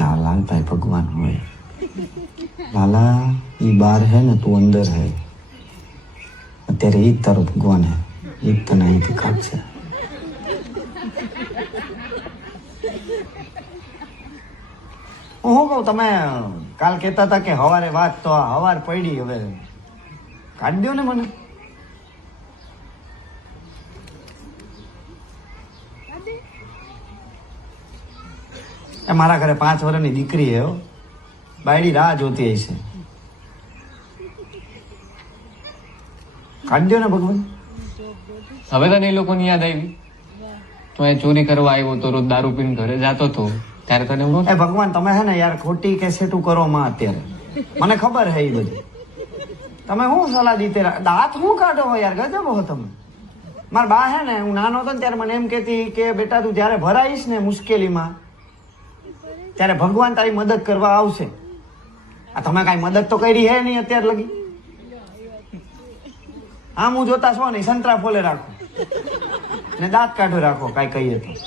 क्या लाल भाई भगवान हो लाला ये बार है ना तू अंदर है અત્યારે એક તારો ભગવાન હે એક તને અહીંથી કાઢશે હું કહું તમે કાલ કહેતા હતા કે હવારે વાત તો હવાર પડી હવે કાઢી દો ને મને મારા ઘરે 5 વર્ષની દીકરી હે બાયડી રાહ જોતી હશે કાઢ દો ને ભગવાન હવે તને એ લોકોની યાદ આવી તો એ ચોરી કરવા આવ્યો તો રોજ દારૂ પીને ઘરે જતો હતો ત્યારે તને એવું એ ભગવાન તમે હે ને યાર ખોટી કેસેટું કરો માં અત્યારે મને ખબર હે એ બધી તમે શું સલાહ દીતે દાંત શું કાઢો હો યાર ગજબ હો તમે મારા બા હે ને હું નાનો હતો ને ત્યારે મને એમ કહેતી કે બેટા તું જયારે ભરાઈશ ને મુશ્કેલીમાં ત્યારે ભગવાન તારી મદદ કરવા આવશે આ તમે કઈ મદદ તો કરી હે નહીં અત્યાર લગી આમ હું જોતા છો ને સંતરા ફોલે રાખો ને દાંત કાઢો રાખો કઈ કહીએ તો